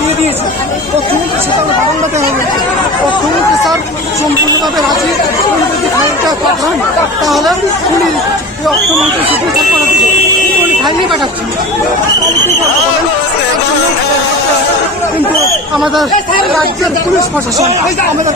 দিয়ে দিয়েছে অর্থমন্ত্রী সেটা বারান্দাতে হবে। অর্থমন্ত্রী স্যার সম্পূর্ণভাবে রাজি, উনি যদি ফাইলটা পাঠান তাহলে উনি অর্থমন্ত্রী সিগনেচার করে দেবে, কিন্তু উনি ফাইলই পাঠাচ্ছেন। কিন্তু আমাদের রাজ্যের পুলিশ প্রশাসন আমাদের